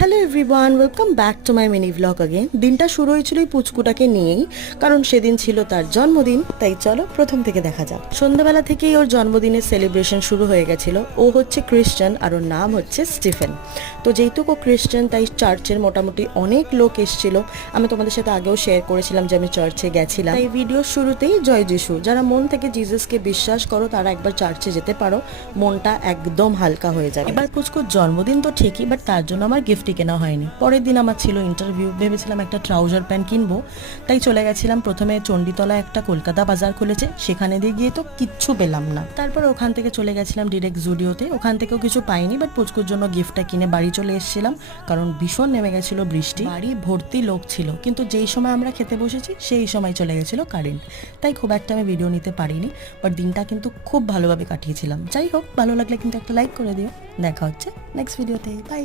Hello everyone, welcome back to my mini blog again. দিনটা শুরু হয়েছিল এই পুচকুটাকে নিয়েই, কারণ সেদিন ছিল তার জন্মদিন। তাই চলো প্রথম থেকে দেখা যাক। সন্ধ্যাবেলা থেকেই ওর জন্মদিনের সেলিব্রেশন শুরু হয়ে গেছিল। ও হচ্ছে খ্রিস্টান আর ওর নাম হচ্ছে স্টিফেন। তো যেহেতু ও খ্রিস্টান তাই চার্চের মোটামুটি অনেক লোক এসেছিল। আমি তোমাদের সাথে আগেও শেয়ার করেছিলাম যে আমি চার্চে গেছিলাম। এই ভিডিওর শুরুতেই জয় যিশু। যারা মন থেকে জিসাসকে বিশ্বাস করো তারা একবার চার্চে যেতে পারো, মনটা একদম হালকা হয়ে যাবে। এবার পুচকুর জন্মদিন তো ঠিকই, বাট তার জন্য আমার গিফট কেনা হয়নি। পরের দিন আমার ছিল ইন্টারভিউ। ভেবেছিলাম একটা ট্রাউজার প্যান্ট কিনবো, তাই চলে গেছিলাম প্রথমে চণ্ডীতলা একটা কলকাতা বাজার খুলেছে, সেখানে দিয়ে গিয়ে তো কিচ্ছু পেলাম না। তারপর ওখান থেকে চলে গেছিলাম ডিরেক্ট জুডিওতে, ওখান থেকেও কিছু পাইনি, বাট পুচকুর জন্য গিফটটা কিনে বাড়ি চলে এসেছিলাম, কারণ ভীষণ নেমে গেছিল বৃষ্টি। বাড়ি ভর্তি লোক ছিল, কিন্তু যেই সময় আমরা খেতে বসেছি সেই সময় চলে গেছিল কারেন্ট, তাই খুব একটা আমি ভিডিও নিতে পারিনি। বাট দিনটা কিন্তু খুব ভালোভাবে কাটিয়েছিলাম। যাই হোক, ভালো লাগলে কিন্তু একটা লাইক করে দিও। দেখা হচ্ছে নেক্সট ভিডিওতে। বাই।